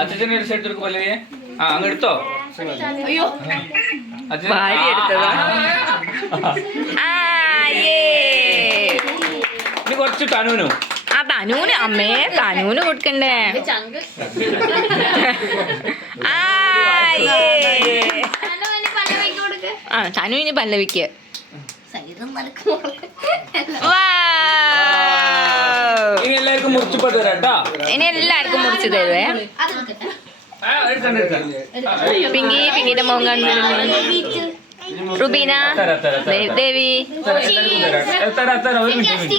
അച്ഛനെ എടുത്തെടുക്കും പല്ലവിയെ. ആ അങ്ങ് എടുത്തോ. ഇനി കുറച്ച് തനൂനു. ആ തനൂന് അമ്മേ തനൂന് കൊടുക്കണ്ടേ. ആ തനുവിന് പല്ലവിക്ക്. ഇനി എല്ലാവർക്കും മുറിച്ചിപ്പോ തരാട്ടോ. ഇനി എല്ലാവർക്കും മുറിച്ച് തരുവേ. പിങ്കിയുടെ മോൻ കണ്ടു. റുബീന, ദേവി, ഒരു മിനിറ്റ്.